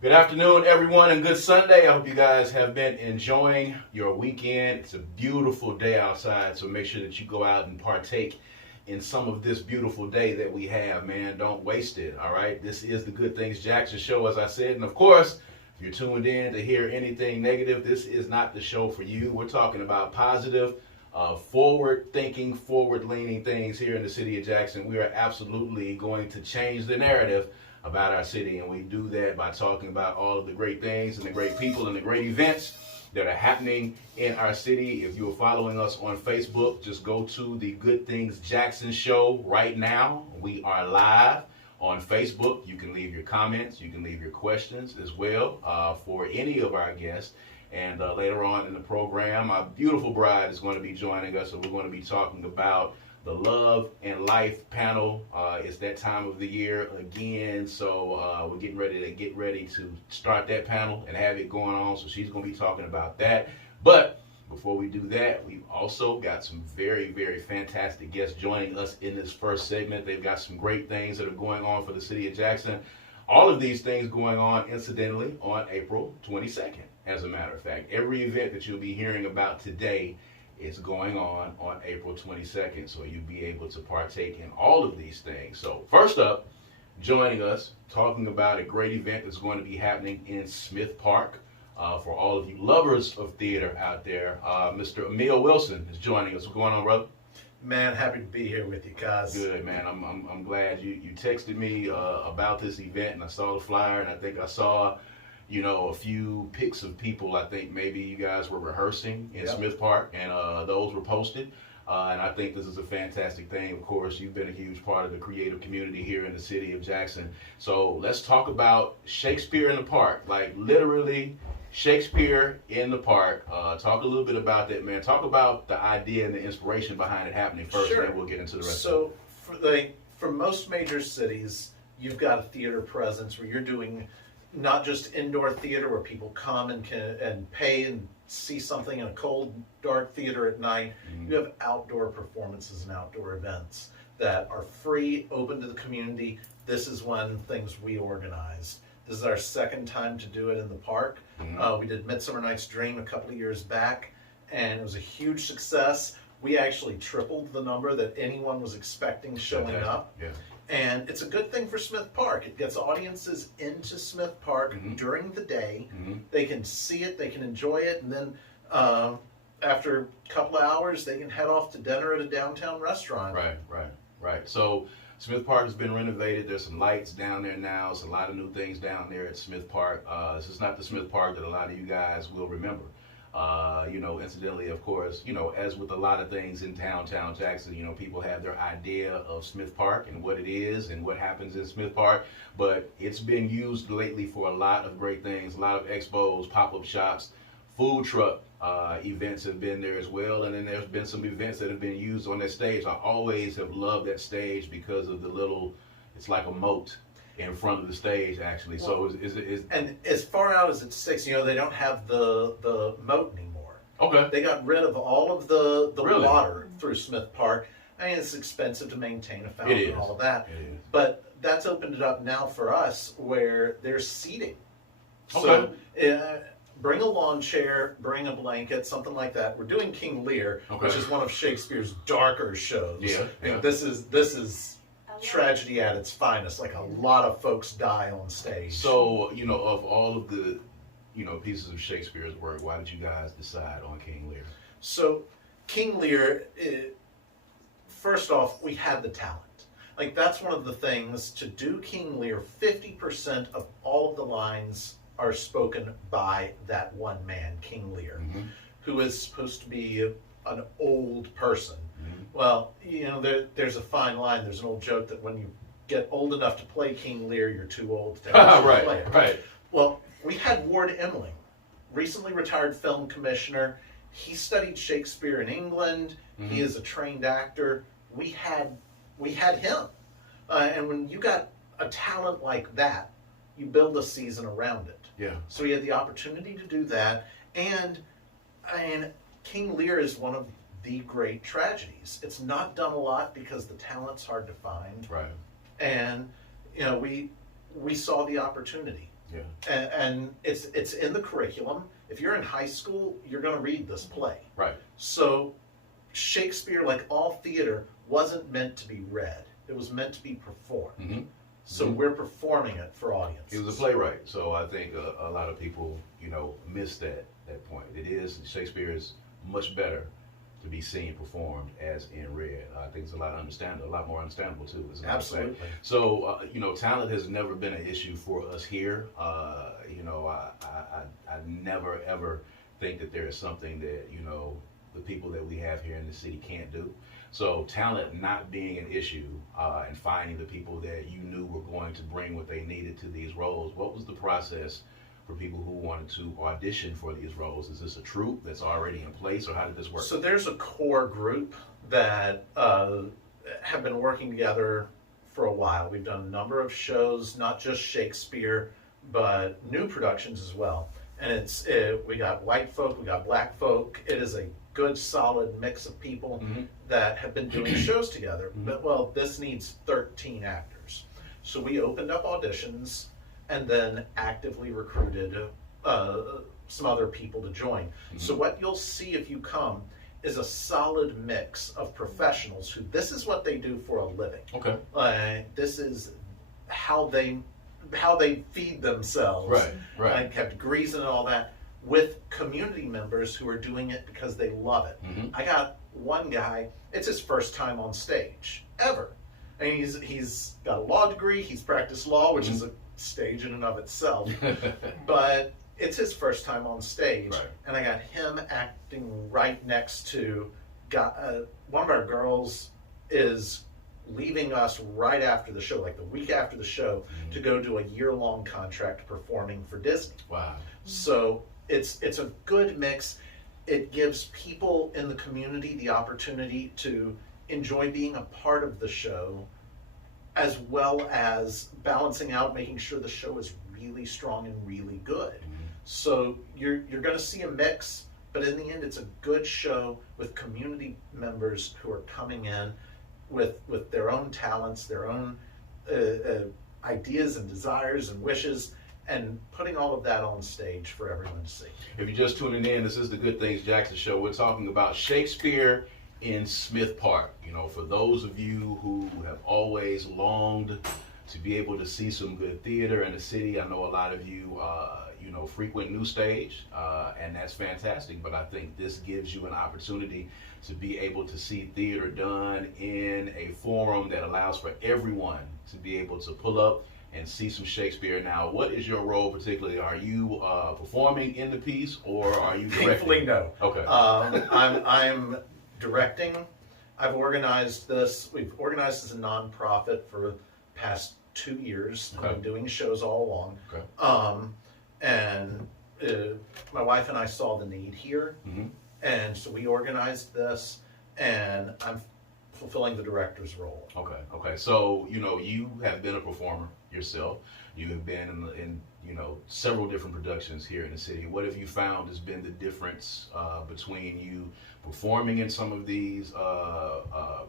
Good afternoon, everyone, and good Sunday. I hope you guys have been enjoying your weekend. It's a beautiful day outside, so make sure that you go out and partake in some of this beautiful day that we have, man. Don't waste it, all right? This is the Good Things Jackson Show, as I said. And of course, if you're tuned in to hear anything negative, this is not the show for you. We're talking about positive, forward-thinking, forward-leaning things here in the city of Jackson. We are absolutely going to change the narrative about our city, and we do that by talking about all of the great things and the great people and the great events that are happening in our city. If you are following us on Facebook, just go to the Good Things Jackson Show right now. We are live on Facebook. You can leave your comments, you can leave your questions as well for any of our guests. And later on in the program, my beautiful bride is going to be joining us, and we're going to be talking about the Love and Life panel. It's that time of the year again, so we're getting ready to start that panel and have it going on. So she's going to be talking about that. But before we do that, we've also got some very, very fantastic guests joining us in this first segment. They've got some great things that are going on for the city of Jackson. All of these things going on, incidentally, on April 22nd. As a matter of fact, every event that you'll be hearing about today is going on April 22nd, so you'll be able to partake in all of these things. So first up, joining us, talking about a great event that's going to be happening in Smith Park. For all of you lovers of theater out there, Mr. Emil Wilson is joining us. What's going on, brother? Man, happy to be here with you, guys. Good, man. I'm glad you texted me about this event, and I saw the flyer, and I think I saw a few pics of people. I think maybe you guys were rehearsing in Smith Park, and those were posted. And I think this is a fantastic thing. Of course, you've been a huge part of the creative community here in the city of Jackson. So let's talk about Shakespeare in the Park, like literally Shakespeare in the Park. Talk a little bit about that, man. Talk about the idea and the inspiration behind it happening first, Sure. and then we'll get into the rest So of it. for most major cities, you've got a theater presence where you're doing not just indoor theater where people come and pay and see something in a cold, dark theater at night. Mm-hmm. You have outdoor performances and outdoor events that are free, open to the community. This is one things we organized. This is our second time to do it in the park. Mm-hmm. We did Midsummer Night's Dream a couple of years back, and it was a huge success. We actually tripled the number that anyone was expecting showing up. Yeah. And it's a good thing for Smith Park. It gets audiences into Smith Park during the day. Mm-hmm. They can see it, they can enjoy it, and then after a couple of hours, they can head off to dinner at a downtown restaurant. Right. So Smith Park has been renovated. There's some lights down there now. There's a lot of new things down there at Smith Park. This is not the Smith Park that a lot of you guys will remember. Incidentally, of course, as with a lot of things in downtown Jackson, people have their idea of Smith Park and what it is and what happens in Smith Park, but it's been used lately for a lot of great things, a lot of expos, pop-up shops, food truck events have been there as well, and then there's been some events that have been used on that stage. I always have loved that stage because of it's like a moat in front of the stage, actually. Well, so is and as far out as it sticks, they don't have the moat anymore. okay. They got rid of all of the Really? water through Smith Park. I mean, it's expensive to maintain a fountain and all of that. It is. But that's opened it up now for us where there's seating. Okay. So bring a lawn chair, bring a blanket, something like that. We're doing King Lear, Okay. which is one of Shakespeare's darker shows. Yeah, And yeah. this is tragedy at its finest. Like a lot of folks die on stage. So, of all of the, pieces of Shakespeare's work, why did you guys decide on King Lear? So King Lear, first off, we had the talent. Like that's one of the things to do King Lear. 50% of all of the lines are spoken by that one man, King Lear, who is supposed to be an old person. Well, there's a fine line. There's an old joke that when you get old enough to play King Lear, you're too old to actually play it. Right. Well, we had Ward Emling, recently retired film commissioner. He studied Shakespeare in England. He is a trained actor. We had him. And when you got a talent like that, you build a season around it. Yeah. So we had the opportunity to do that. And King Lear is one of the great tragedies. It's not done a lot because the talent's hard to find. Right. And we saw the opportunity. Yeah. And it's in the curriculum. If you're in high school, you're going to read this play. Right. So Shakespeare, like all theater, wasn't meant to be read. It was meant to be performed. Mm-hmm. So we're performing it for audiences. He was a playwright, so I think a lot of people, miss that point. Shakespeare is much better to be seen performed as in read. I think it's a lot more understandable too. Absolutely. So talent has never been an issue for us here. I never ever think that there is something that the people that we have here in the city can't do. So talent not being an issue, and finding the people that you knew were going to bring what they needed to these roles. What was the process for people who wanted to audition for these roles? Is this a troupe that's already in place, or how did this work? So there's a core group that have been working together for a while. We've done a number of shows, not just Shakespeare, but new productions as well. And we got white folk, we got black folk. It is a good, solid mix of people that have been doing shows together. But, well, this needs 13 actors. So we opened up auditions and then actively recruited some other people to join. So what you'll see if you come is a solid mix of professionals who this is what they do for a living. Okay. This is how they feed themselves. Right. And have degrees and all that, with community members who are doing it because they love it. I got one guy, it's his first time on stage ever. And he's got a law degree, he's practiced law, which is a stage in and of itself. But it's his first time on stage. Right. And I got him acting right next to one of our girls is leaving us right after the show, like the week after the show, to go do a year-long contract performing for Disney. Wow. So it's a good mix. It gives people in the community the opportunity to enjoy being a part of the show, as well as balancing out, making sure the show is really strong and really good. So you're going to see a mix, but in the end, it's a good show with community members who are coming in with their own talents, their own ideas and desires and wishes, and putting all of that on stage for everyone to see. If you're just tuning in, this is the Good Things Jackson Show. We're talking about Shakespeare in Smith Park. For those of you who have always longed to be able to see some good theater in the city, I know a lot of you, frequent New Stage, and that's fantastic. But I think this gives you an opportunity to be able to see theater done in a forum that allows for everyone to be able to pull up and see some Shakespeare. Now, what is your role particularly? Are you performing in the piece, or are you directing? Thankfully, no. Okay. I'm directing. I've organized this. We've organized as a nonprofit for the past 2 years. Okay. I've been doing shows all along. Okay. And my wife and I saw the need here, and so we organized this, and I'm fulfilling the director's role. Okay. So, you have been a performer yourself. You have been in several different productions here in the city. What have you found has been the difference between you performing in some of these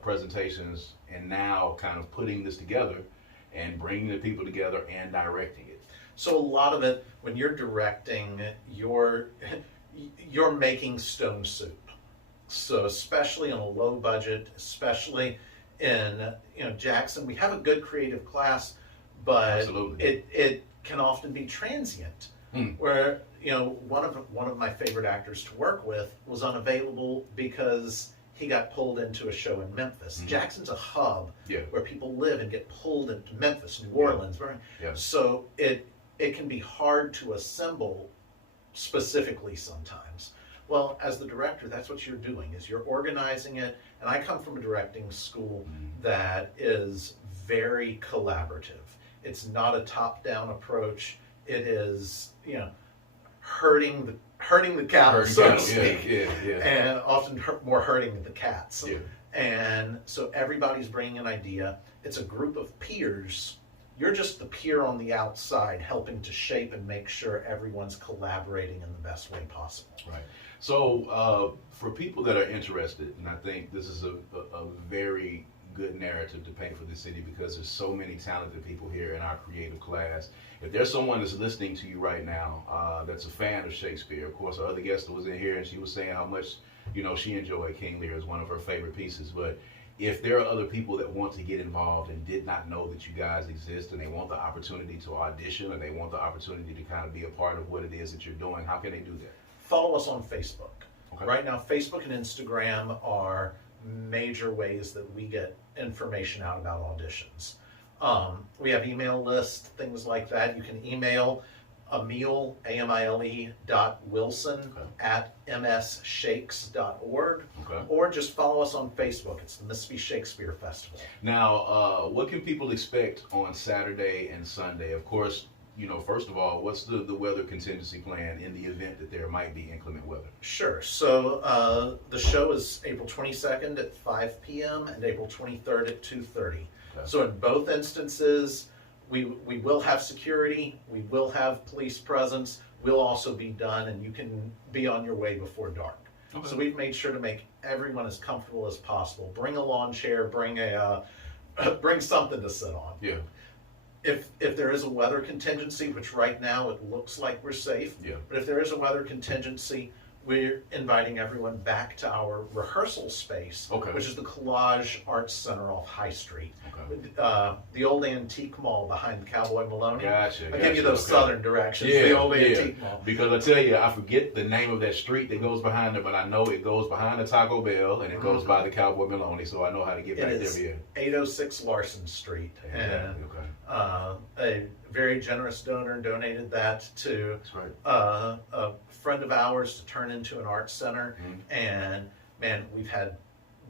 presentations and now kind of putting this together and bringing the people together and directing it? So a lot of it, when you're directing, you're making stone soup. So especially on a low budget, especially in Jackson, we have a good creative class, but it can often be transient. Where one of my favorite actors to work with was unavailable because he got pulled into a show in Memphis. Jackson's a hub where people live and get pulled into Memphis, New Orleans, right? So it can be hard to assemble specifically sometimes. Well, as the director, that's what you're doing, is you're organizing it. And I come from a directing school that is very collaborative. It's not a top-down approach. It is, herding the cattle, so to speak. And often more herding than the cats. And so everybody's bringing an idea. It's a group of peers. You're just the peer on the outside, helping to shape and make sure everyone's collaborating in the best way possible. Right. So for people that are interested, and I think this is a very good narrative to paint for the city because there's so many talented people here in our creative class. If there's someone that's listening to you right now that's a fan of Shakespeare, of course, our other guest was in here and she was saying how much, she enjoyed King Lear as one of her favorite pieces. But if there are other people that want to get involved and did not know that you guys exist and they want the opportunity to audition and they want the opportunity to kind of be a part of what it is that you're doing, how can they do that? Follow us on Facebook. Okay. Right now, Facebook and Instagram are major ways that we get information out about auditions. We have email lists, things like that. You can email Amile, AMILE.Wilson at msshakes.org, or just follow us on Facebook. It's the Mississippi Shakespeare Festival. Now, what can people expect on Saturday and Sunday? Of course, first of all, what's the weather contingency plan in the event that there might be inclement weather? Sure. So the show is April 22nd at 5 p.m. and April 23rd at 2:30. So in both instances, we will have security, we will have police presence, we'll also be done, and you can be on your way before dark. So we've made sure to make everyone as comfortable as possible. Bring a lawn chair, bring something to sit on. Yeah. If there is a weather contingency, which right now it looks like we're safe, but if there is a weather contingency, we're inviting everyone back to our rehearsal space, which is the Collage Arts Center off High Street. The old antique mall behind Cowboy Maloney. Gotcha. I'll give you those southern directions. The old antique mall. Because I tell you, I forget the name of that street that goes behind it, but I know it goes behind the Taco Bell and it goes by the Cowboy Maloney, so I know how to get back there. 806 Larson Street. And a very generous donor donated that to a friend of ours to turn into an art center. And man, we've had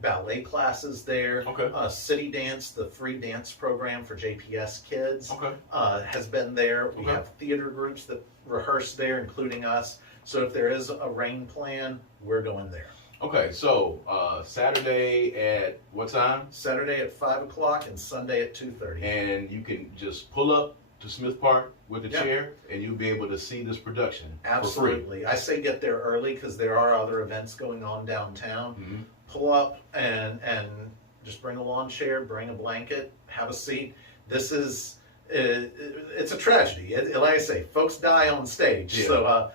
ballet classes there. City Dance, the free dance program for JPS kids, has been there. We have theater groups that rehearse there, including us. So if there is a rain plan, we're going there. Okay, so Saturday at what time? Saturday at 5 o'clock and Sunday at 2:30. And you can just pull up to Smith Park with a chair and you'll be able to see this production Absolutely. for free. I say get there early because there are other events going on downtown. Pull up and just bring a lawn chair, bring a blanket, have a seat. This is, it's a tragedy. Like I say, folks die on stage, so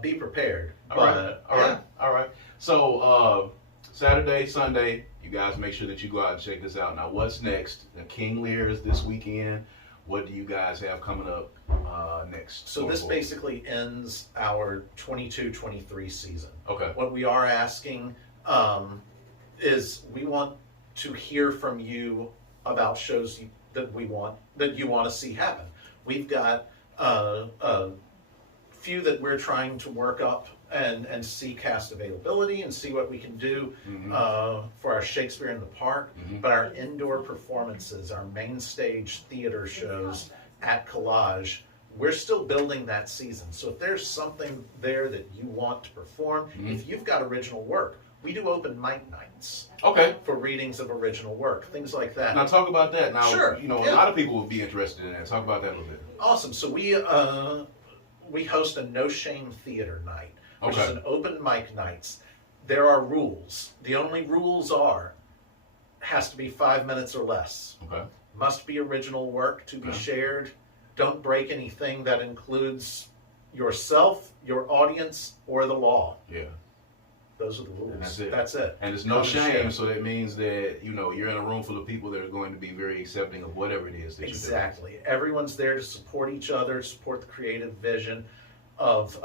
be prepared. All right. So Saturday, Sunday, you guys make sure that you go out and check this out. Now, what's next? King Lear is this weekend. What do you guys have coming up next? So this basically ends our 22-23 season. Okay. What we are asking is we want to hear from you about shows that you want to see happen. We've got a few that we're trying to work up and see cast availability and see what we can do for our Shakespeare in the Park. But our indoor performances, our main stage theater shows at Collage, we're still building that season. So if there's something there that you want to perform, if you've got original work, we do open mic nights. For readings of original work, things like that. Now talk about that. Now, sure. A lot of people would be interested in that. Talk about that a little bit. Awesome. So we host a No Shame Theater Night, which is an open mic nights. There are rules. The only rules has to be 5 minutes or less. Must be original work to be shared. Don't break anything that includes yourself, your audience, or the law. Those are the rules. And that's it. And there's no shame, so that means that you're in a room full of people that are going to be very accepting of whatever it is that you're doing. Exactly. Everyone's there to support each other, support the creative vision of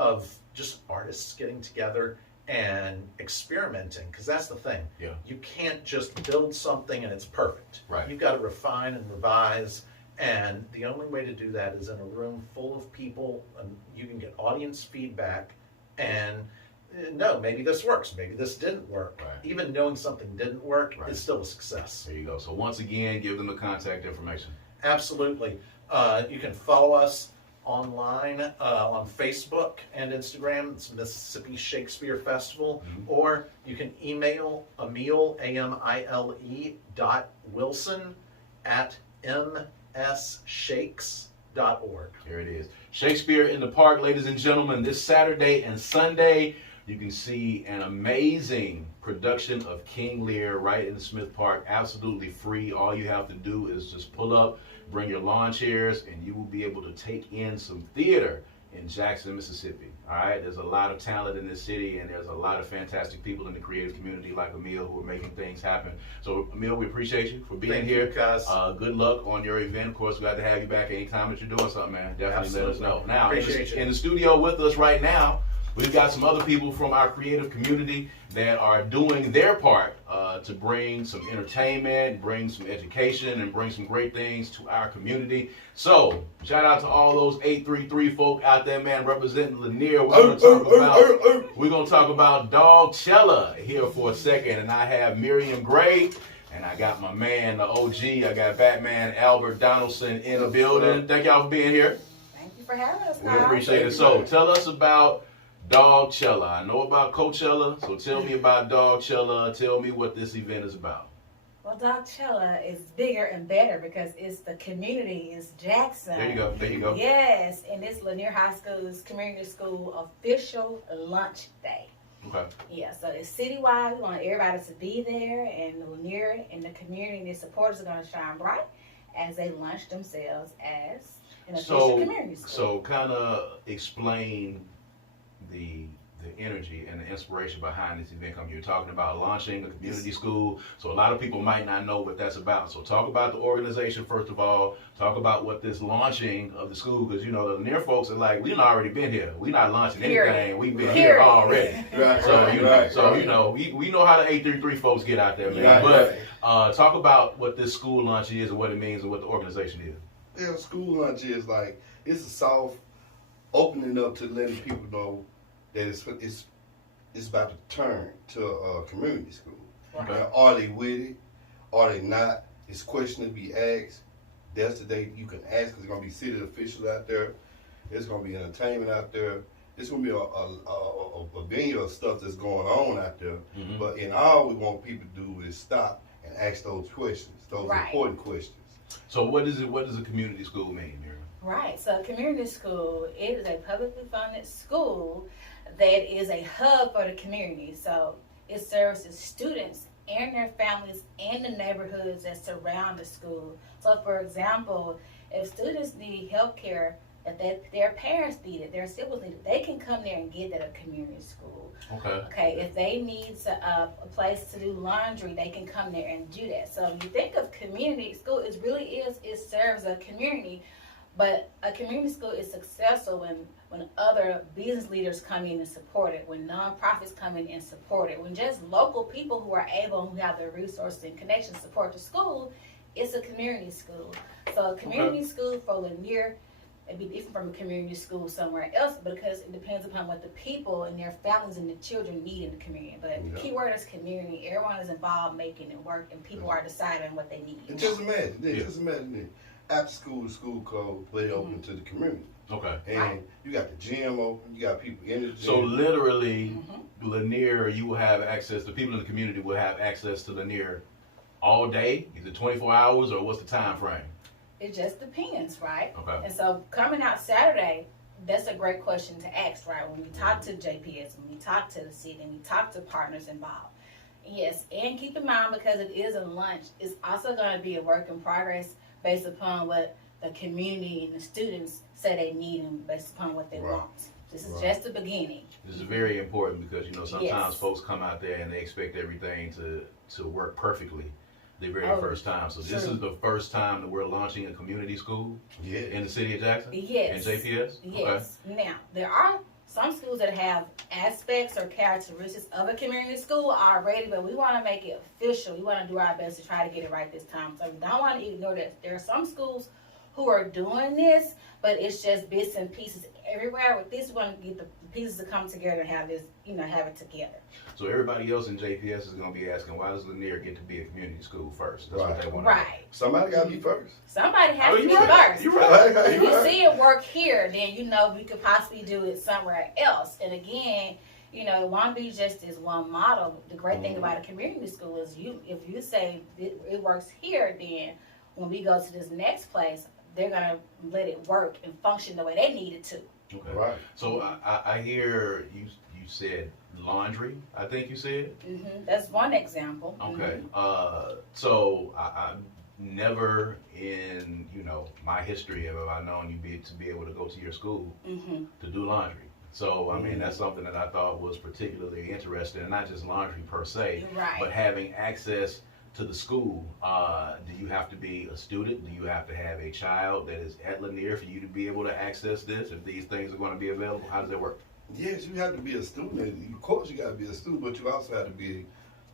just artists getting together and experimenting, because that's the thing. You can't just build something and it's perfect. You've got to refine and revise, and the only way to do that is in a room full of people, and you can get audience feedback and no, maybe this works, maybe this didn't work. Even knowing something didn't work is still a success. There you go. So once again, give them the contact information. Absolutely. You can follow us online on Facebook and Instagram. It's Mississippi Shakespeare Festival. Or you can email Amile, AMILE.Wilson at msshakes.org. Here it is. Shakespeare in the Park, ladies and gentlemen, this Saturday and Sunday. you can see an amazing production of King Lear right in Smith Park, absolutely free. All you have to do is just pull up, bring your lawn chairs, and you will be able to take in some theater in Jackson, Mississippi. All right, there's a lot of talent in this city, and there's a lot of fantastic people in the creative community like Emil who are making things happen. So, Emil, we appreciate you for being Thank here. you, guys. Good luck on your event. Of course, glad to have you back anytime that you're doing something, man. Definitely Absolutely. let us know. Now, Appreciate you. in the studio with us right now, we've got some other people from our creative community that are doing their part to bring some entertainment, bring some education, and bring some great things to our community. So, shout out to all those 833 folk out there, man, representing Lanier. We're going to talk about Dawgchella here for a second, and I have Miriam Gray, and I got my man, the OG. I got Batman Albert Donaldson in the building. Thank y'all for being here. Thank you for having us, We Kyle. appreciate it. So, tell us about Dawgchella. I know about Coachella, so tell me about Dawgchella. Tell me what this event is about. Well, Dawgchella is bigger and better because it's the community, it's Jackson. There you go. There you go. Yes, and it's Lanier High School's community school official lunch day. Okay. Yeah, so it's citywide. We want everybody to be there, and Lanier and the community and their supporters are going to shine bright as they lunch themselves as an official community school. So kind of explain the energy and the inspiration behind this event. You're talking about launching a community school, so a lot of people might not know what that's about. So talk about the organization first of all. Talk about what this launching of the school, because you know the near folks are like, we've already been here. We're not launching anything. We've been here already. Right, So right, you know, right, so right. you know, we know how the 833 folks get out there, man. Right, but right. talk about what this school lunch is and what it means and what the organization is. Yeah, school lunch is like, it's a soft opening up to letting people know that it's about to turn to a community school. Right. Now, are they with it? Are they not? It's questions to be asked. That's the day you can ask, because there's going to be city officials out there. There's going to be entertainment out there. There's going to be a venue of stuff that's going on out there. Mhm. But in all we want people to do is stop and ask those questions, those Right. important questions. So what does a community school mean, Miriam? Right, so community school, it is a publicly funded school that is a hub for the community. So it services students and their families and the neighborhoods that surround the school. So for example, if students need health care that their parents need it, their siblings need it, they can come there and get that at a community school. Okay. Okay, if they need a place to do laundry, they can come there and do that. So when you think of community school, it serves a community. But a community school is successful when other business leaders come in and support it, when nonprofits come in and support it, when just local people who are able, who have the resources and connections support the school, it's a community school. So a community school for Lanier, it'd be different from a community school somewhere else because it depends upon what the people and their families and the children need in the community. But the key word is community. Everyone is involved making it work, and people are deciding what they need. And just imagine it. After school, the school closed, but it open to the community. Okay. And you got the gym open, you got people in the gym. So literally, Lanier, you will have access. The people in the community will have access to Lanier all day. Is it 24 hours or what's the time frame? It just depends, right? Okay. And so coming out Saturday, that's a great question to ask, right? When we talk to JPS, when we talk to the city, and we talk to partners involved. Yes, and keep in mind, because it is a lunch, it's also going to be a work in progress based upon what the community and the students say they need and based upon what they want. This is just the beginning. This is very important because, you know, sometimes Yes. folks come out there and they expect everything to work perfectly the very first time. So this true. is the first time that we're launching a community school in the city of Jackson? Yes. In JPS? Yes. Now, there are some schools that have aspects or characteristics of a community school already, but we want to make it official. We want to do our best to try to get it right this time. So we don't want to ignore that. There are some schools who are doing this, but it's just bits and pieces everywhere. With this, we want to get the pieces to come together and have this, have it together. So everybody else in JPS is going to be asking, why does Lanier get to be a community school first? That's what Right. they want to know. Right. Somebody got to be first. Somebody has to be you're right. first. You're right. If you see it work here, then we could possibly do it somewhere else. And again, it won't be just as one model. The great thing about a community school is if you say it works here, then when we go to this next place, they're gonna let it work and function the way they need it to. Okay. Right. So I hear you said laundry. I think you said. That's one example. Okay. So I never in my history have I known you to be able to go to your school to do laundry. So I mean that's something that I thought was particularly interesting, and not just laundry per se, Right. but having access to the school. Do you have to be a student? Do you have to have a child that is at Lanier for you to be able to access this? If these things are going to be available, how does that work? Yes, you have to be a student. Of course, you got to be a student, but you also have to be.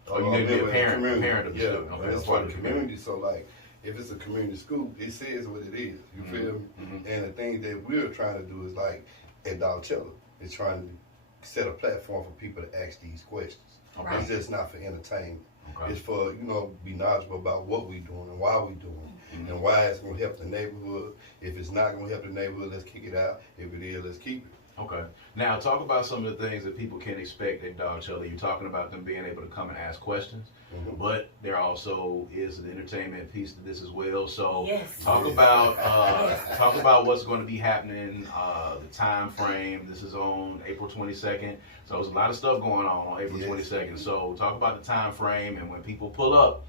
Oh, you need to be a parent. Community. Parent of the yeah, student. Okay, it's that's for part the of the community. So, like, if it's a community school, it says what it is. You feel me? And the thing that we're trying to do is like at Dawgchella, is trying to set a platform for people to ask these questions. Okay. It's just not for entertainment. Okay. It's for be knowledgeable about what we're doing and why we're doing it, and why it's going to help the neighborhood. If it's not going to help the neighborhood, let's kick it out. If it is, let's keep it. Okay. Now, talk about some of the things that people can expect at Dawgchella. You're talking about them being able to come and ask questions, but there also is an entertainment piece to this as well. So, Yes. talk about what's going to be happening, the time frame. This is on April 22nd. So, there's a lot of stuff going on April 22nd. So, talk about the time frame, and when people pull up,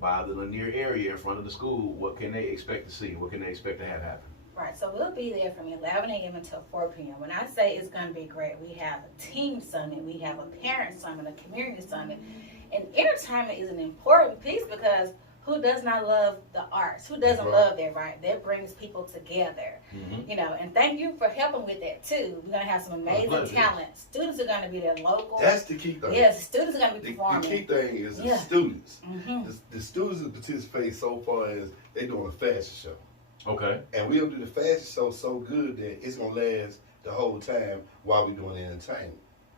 by the Lanier area in front of the school, what can they expect to see? What can they expect to have happen? Right, so we'll be there from 11 a.m. until 4 p.m. When I say it's going to be great, we have a team summit, we have a parent summit, a community summit, and entertainment is an important piece because who does not love the arts? Who doesn't love that, right? That brings people together, and thank you for helping with that too. We're going to have some amazing talent. Students are going to be there local. That's the key thing. Yes, students are going to be performing. The key thing is the students. The students that participate so far as they doing a fashion show. Okay. And we'll do the fashion show so good that it's gonna last the whole time while we're doing the entertainment.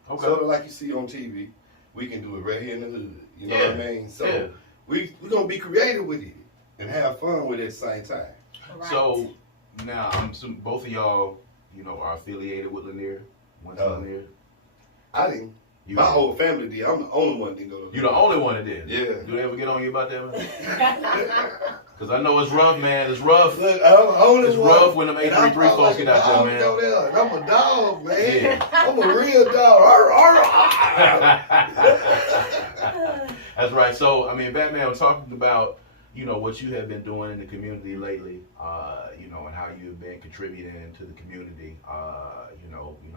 Okay. Sort of like you see on TV, we can do it right here in the hood. You know what I mean? So we're gonna be creative with it and have fun with it at the same time. Right. So now I'm assuming both of y'all, are affiliated with Lanier. Went to Lanier. I didn't. My whole family did. I'm the only one that didn't go to Lanier. You're the only one that did. Yeah. Do they ever get on you about that, man? Because I know it's rough, man. It's rough. Look, I'm the only It's one. rough when them 833 folks get out there, man. Go there. I'm a dog, man. Yeah. I'm a real dog. That's right. So, I mean, Batman, I'm talking about, what you have been doing in the community lately, and how you've been contributing to the community.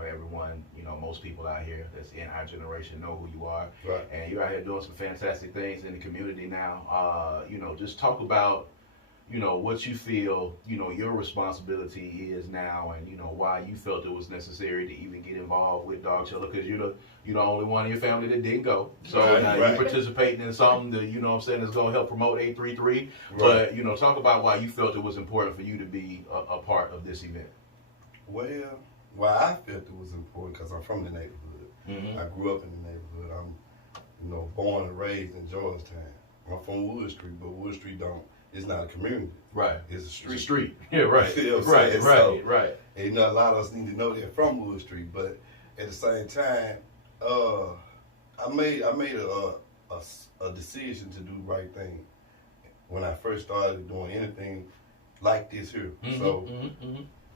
Everyone, most people out here that's in our generation know who you are. Right. And you're out here doing some fantastic things in the community now. Just talk about, what you feel, your responsibility is now, and, why you felt it was necessary to even get involved with Dawgchella, because you're the only one in your family that didn't go. So now you're participating in something that, is going to help promote 833. But, talk about why you felt it was important for you to be a part of this event. Well, why I felt it was important because I'm from the neighborhood. I grew up in the neighborhood. I'm, born and raised in Georgetown. I'm from Wood Street, but Wood Street it's not a community. Right. It's a street. It's a street. Yeah, right. You know what I'm saying? Right. And a lot of us need to know they're from Wood Street, but at the same time, I made a decision to do the right thing when I first started doing anything like this here. So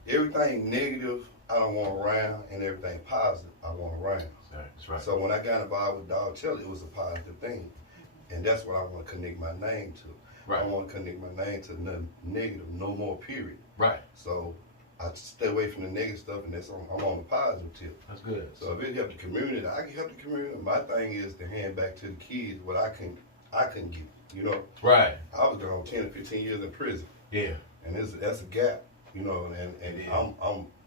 everything negative I don't want around, and everything positive I want around. That's right. So when I got involved with Dawgchella, it was a positive thing, and that's what I want to connect my name to. Right. I want to connect my name to nothing negative, no more, period. Right. So I stay away from the negative stuff, and I'm on the positive tip. That's good. So if it help the community, I can help the community. My thing is to hand back to the kids what I can give. Right. I was gone 10 or 15 years in prison. Yeah. And that's a gap, and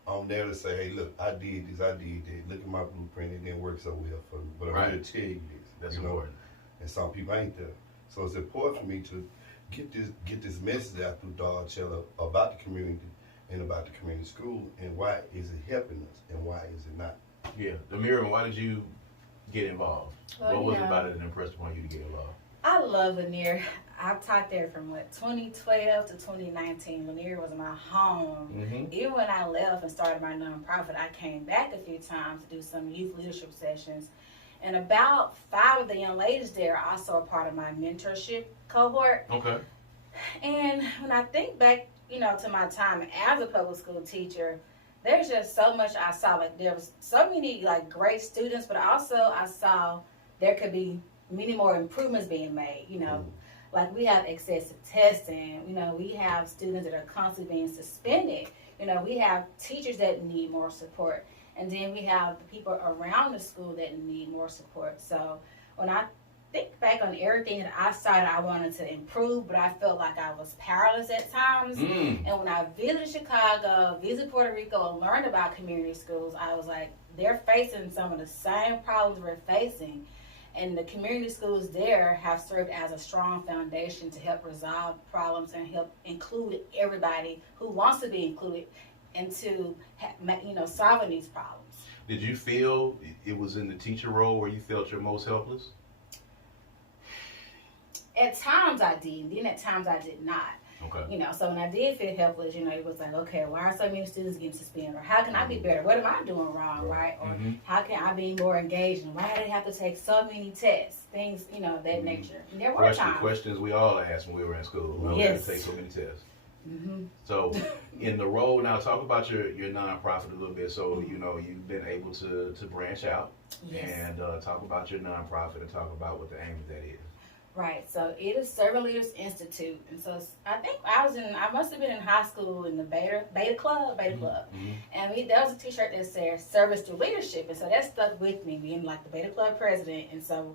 I'm there to say, hey, look, I did this, I did that. Look at my blueprint. It didn't work so well for me, but I'm here to tell you this. That's important. And some people ain't there. So it's important for me to get this message out through Dawgchella about the community and about the community school and why is it helping us and why is it not. Yeah. Miriam, why did you get involved? Well, what was it about it that impressed upon you to get involved? I love Lanier. I've taught there from 2012 to 2019. Lanier was my home. Even when I left and started my nonprofit, I came back a few times to do some youth leadership sessions. And about 5 of the young ladies there are also a part of my mentorship cohort. Okay. And when I think back, to my time as a public school teacher, there's just so much I saw. Like there was so many like great students, but also I saw there could be many more improvements being made. You know, like we have excessive testing. You know, we have students that are constantly being suspended. You know, we have teachers that need more support, and then we have the people around the school that need more support. So when I think back on everything that I saw that I wanted to improve, but I felt like I was powerless at times. And when I visited Chicago, visited Puerto Rico, and learned about community schools, I was like, they're facing some of the same problems we're facing. And the community schools there have served as a strong foundation to help resolve problems and help include everybody who wants to be included into, you know, solving these problems. Did you feel it was in the teacher role where you felt you're most helpless? At times I did, then at times I did not. Okay. You know, so when I did feel helpless, you know, it was like, okay, why are so many students getting suspended? Or how can I be better? What am I doing wrong, right? Or how can I be more engaged? And why do they have to take so many tests? Things, you know, that nature. And there were times. Questions we all asked when we were in school. We had to take so many tests. So in the role, now talk about your nonprofit a little bit. So, you know, you've been able to branch out and talk about your nonprofit and talk about what the aim of that is. Right, so it is Servant Leaders Institute, and so I think I must have been in high school in the Beta Club, and there was a T-shirt that said "Service to Leadership," and so that stuck with me, being like the Beta Club president. And so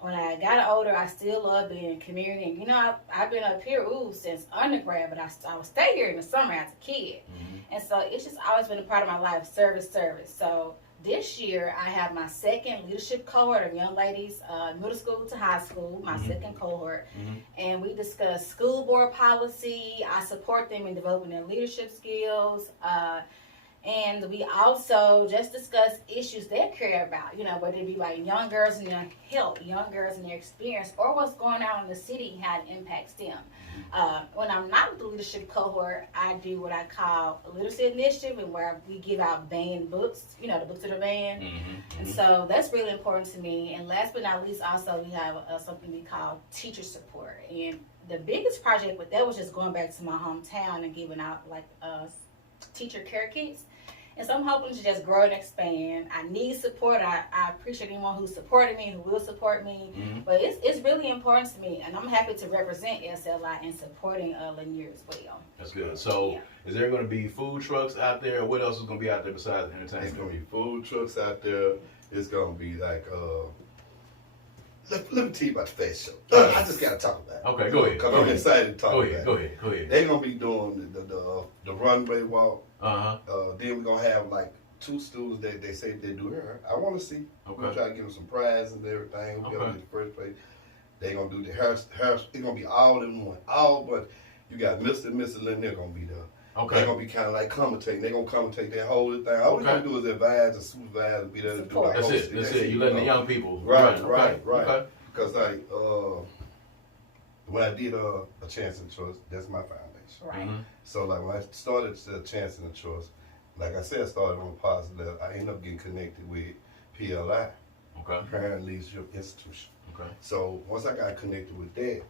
when I got older, I still love being in community. And you know, I've been up here since undergrad, but I would stay here in the summer as a kid, and so it's just always been a part of my life, service. So this year, I have my second leadership cohort of young ladies, middle school to high school, my second cohort. And we discuss school board policy. I support them in developing their leadership skills. And we also just discuss issues they care about, you know, whether it be like young girls and their health, young girls and their experience, or what's going on in the city and how it impacts them. When I'm not with the leadership cohort, I do what I call a literacy initiative, and where we give out banned books, you know, the books that are banned. And so that's really important to me. And last but not least, also we have something we call teacher support. And the biggest project with that was just going back to my hometown and giving out like teacher care kits. And so I'm hoping to just grow and expand. I need support. I appreciate anyone who supported me, who will support me. But it's really important to me, and I'm happy to represent SLI in supporting Lanier as well. That's good. So is there going to be food trucks out there? What else is going to be out there besides entertainment? There's going to be food trucks out there. It's going to be like, let me tell you about the fashion show. I just got to talk about it. Okay, go ahead. Because I'm excited to talk about it. Go ahead. They're going to be doing the runway walk. Then we're going to have like 2 students that they say they do hair. I want to see. We're going to try to give them some prizes and everything. We're going to get the first place. They're going to do the hair. It's going to be all in one. All but you got Mr. and Mrs. Lynn, they're going to be there. Okay. They're going to be kind of like commentating. They're going to commentate that whole thing. All we're going to do is advise and supervise and be there to do like That's it. You letting the young people. Right. Because like when I did a Chance and Trust, that's my foundation. Right. So like when I started the Chance and Trust, like I said, I started on a positive level. I ended up getting connected with PLI, Parent Leadership Institution. Okay. So once I got connected with that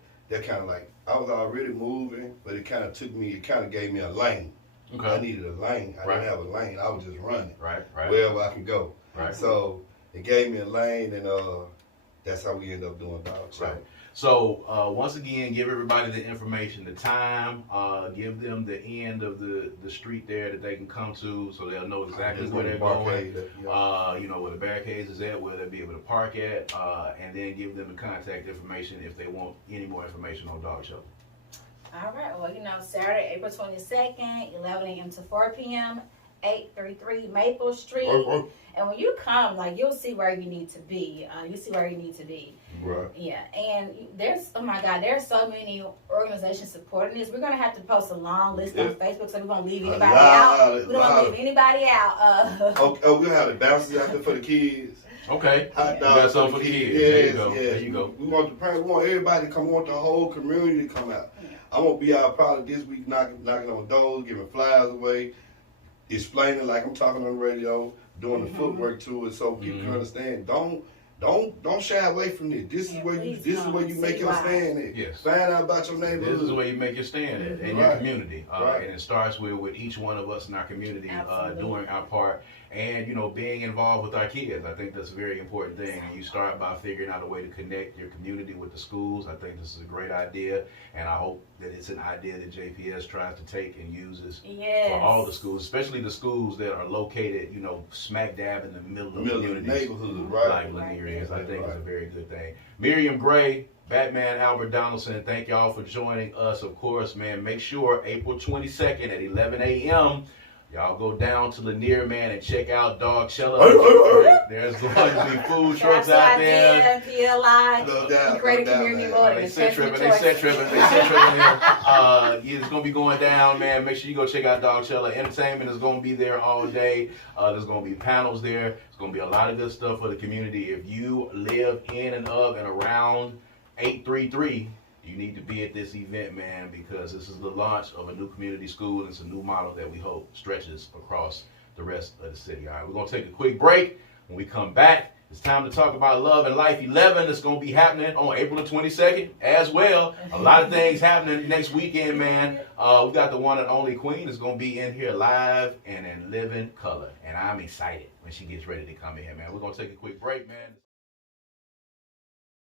kind of like, I was already moving, but it kind of gave me a lane. Okay. I needed a lane. I didn't have a lane. I was just running. Right. Wherever I can go. Right. So it gave me a lane, and that's how we ended up doing Dawgchella. Right. So once again, give everybody the information, the time, give them the end of the street there that they can come to, so they'll know exactly where they're going. You know where the barricades is at, where they'll be able to park at, and then give them the contact information if they want any more information on Dawgchella. All right. Well, you know, Saturday, April 22nd, 11 a.m. to 4 p.m., 833 Maple Street. And when you come, like, you'll see where you need to be. Right. Yeah. And there's so many organizations supporting this. We're going to have to post a long list on Facebook, so we won't leave anybody out. We don't want to leave anybody out. We're going to have the bounces out there for the kids. Okay. Hot dogs got something for the kids. There you go. We want the parents. We want everybody to come. We want the whole community to come out. I'm going to be out probably this week knocking on doors, giving flyers away, explaining like I'm talking on the radio, doing the footwork to it so people can understand. Don't Don't shy away from this. This is Yeah, where you please this is come where you make your citywide. stand at. Yes. Find out about your neighborhood. This is where you make your stand at in your Right. community, Right. and it starts with each one of us in our community Absolutely. doing our part, and being involved with our kids. I think that's a very important thing. And you start by figuring out a way to connect your community with the schools. I think this is a great idea, and I hope that it's an idea that JPS tries to take and uses Yes. for all the schools, especially the schools that are located, smack dab in the middle of the Middle of the communities. neighborhood, right? Like Lanier is. I think Right. it's a very good thing. Miriam Gray, Batman Albert Donaldson, thank y'all for joining us. Of course, man, make sure April 22nd at 11 a.m. Y'all go down to Lanier, man, and check out Dawgchella. There's going to be food trucks out there. PLI, No doubt, Greater no doubt, Community man. Voting. They set tripping. It's gonna be going down, man. Make sure you go check out Dawgchella. Entertainment is gonna be there all day. There's gonna be panels there. There's gonna be a lot of good stuff for the community. If you live in and of and around 833, you need to be at this event, man, because this is the launch of a new community school. And it's a new model that we hope stretches across the rest of the city. All right, we're gonna take a quick break. When we come back, it's time to talk about Love and Life 11. It's going to be happening on April the 22nd as well. A lot of things happening next weekend, man. We got the one and only Queen is going to be in here live and in living color. And I'm excited when she gets ready to come in here, man. We're going to take a quick break, man.